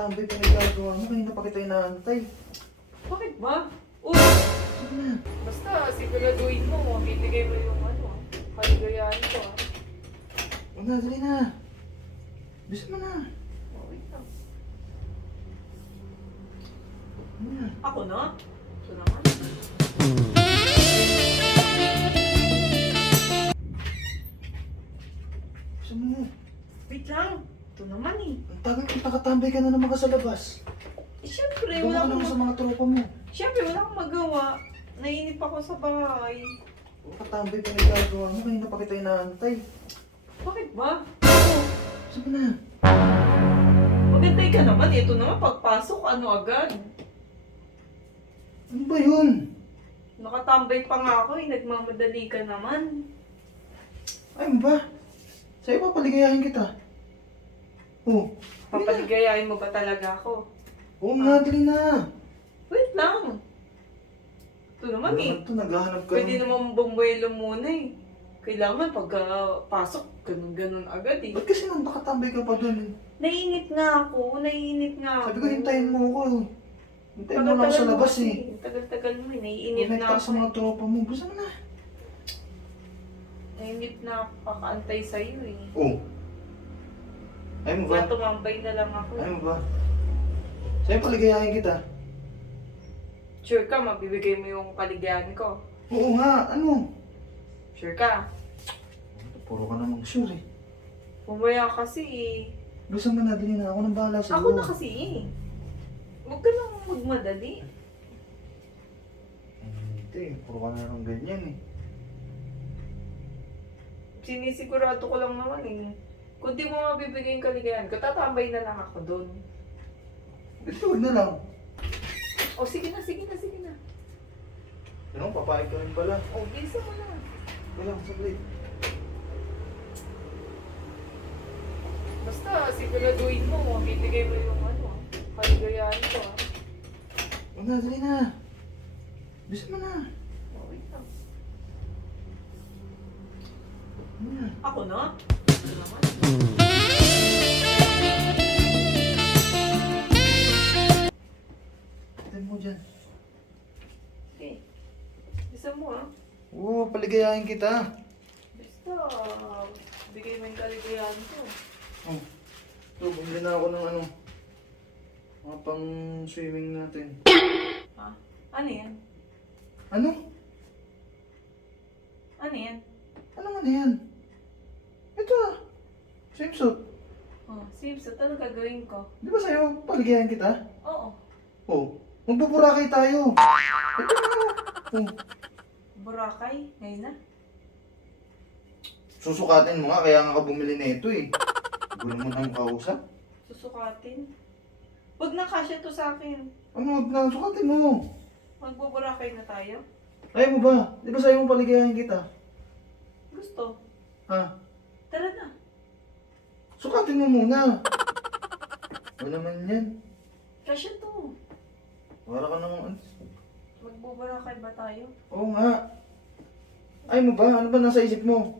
nakatambay pa nagagawa mo. Kanina pa kita inaantay. Bakit ba? Uy, Sige na. basta siguraduhin mo, bibigay mo yung kaligayahan ko ah. Huwag na, dali na. Bisa mo na. Wait lang. Ano na? Ako na? Ito naman. Bisa mo na. Wait lang. Ito naman eh. Ang tagal kung nakatambay ka na naman ka sa labas. Siyempre, Doon ka wala naman akong sa mga tropa mo. Siyempre, wala akong magawa. Nainip ako sa bahay. Nakatambay pa nagagawa mo. Kanina pa kita inaantay. Bakit ba? Sige na. Magantay ka naman. Ito naman, pagpasok, ano agad? Ano ba yun? Nakatambay pa nga ako eh. Nagmamadali ka naman. Ay mo ba? Sa'yo pa paligayahin kita. Oh. Papaligayahin mo ba talaga ako? Oo nga, dali na. Wait lang. Ito naman Ano eh. naman to, naghahanap ka Pwede ng- naman bumuelo muna eh. Kailangan pagka-pasok, ganun-ganun agad eh. Ba't kasi nang nakatambay ka pa doon? Naiinip nga ako. Sabi ko, hintayin mo ako. Hintayin mo lang ako sa labas eh. Tagal-tagal mo eh. Naiinip Connect na ka ako. sa mga tropa mo. Gusto mo na. Naiinip na ako kakaantay sa'yo eh. Oh. Ayaw mo ba? Kaya tumambay na lang ako. Ayaw mo ba? Sa'yo paligayahin kita. Sure ka, mabibigay mo yung kaligayahan ko. Oo nga, ano? Sure ka. Puro ka namang sure eh. Bumaya kasi eh. Gusto mo na, dali na. Ako nang bahala sa'yo. Ako na kasi eh. Huwag ka nang magmadali. Hindi, puro ka na ng ganyan eh. Sinisigurado ko lang naman eh. Kung di mo mabibigay yung kaligayahan ko, tatambay na lang ako doon. Ito, huwag na lang. O sige na, sige na, sige na. Ano, papayag ka rin pala. O, bisa mo na. Wala, saglit. Basta siguraduhin mo, bibigay mo yung kaligayahan ko ah. Huwag na, dali na. Bisa mo na. O, wait lang. Ano na? Ako na? Ito naman. Tignan mo dyan. Okay. Bisa mo ah. Oo, paligayahin kita. Basta, bigay mo yung kaligayahan ko. Oh. So, bumili na ako ng ano. Mga pang swimming natin. Ha? Ano yan? Ano? Ano yan? Ano nga na yan? Ito ah. Swimsuit. Oh, Simpson, ano gagawin ko? Di ba sa'yo paligayahin kita? Oo. Oh. Magbuburakay tayo. Ito na. Oh. Boracay? Ngayon na? Susukatin mo nga, kaya nga ka bumili na ito eh. Gulo mo nang kausap. Susukatin? Huwag na kasya to sa akin. Ano, wag na, sukatin mo. Magbuburakay na tayo? Ayaw mo ba? Di ba sa'yo mong paligayahin kita? Gusto. Ha? Tara na. Sukatin mo muna. Ano naman yan? Kasya to. Para ka namang... Magbuburakay ba tayo? Oo nga. Ayaw mo ba? Ano ba nasa isip mo?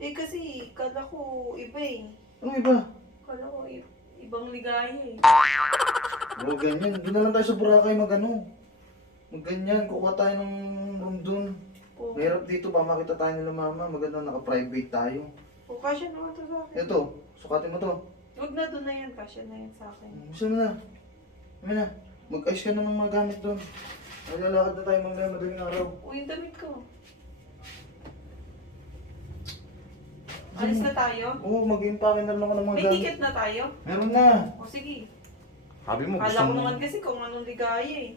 Eh kasi, kala ko iba eh. Ano iba? Kala ko ibang ligaya eh. Oo, ganyan. Doon na lang tayo sa Boracay mag-ano. Mag-ganyan. Kukuha tayo ng room doon. O, Mahirap dito ba makita tayo nila mama. Maganda naka-private tayo. o kasya naman to sa akin. Ito, sukatin mo to. Huwag na doon na yan, kasya na yan sa akin. Gusto mo na. Ano na. Mag-ayos ka na ng mga gamit doon. Ay, lalakad na tayo mamaya madaling araw. O yung damit ko. Alis na tayo? Oo, mag-impake na lang ako ng mga May gamit. ticket na tayo? Meron na. O sige. Sabi mo, gusto Kala ko mo. naman kasi kung anong ligaya eh.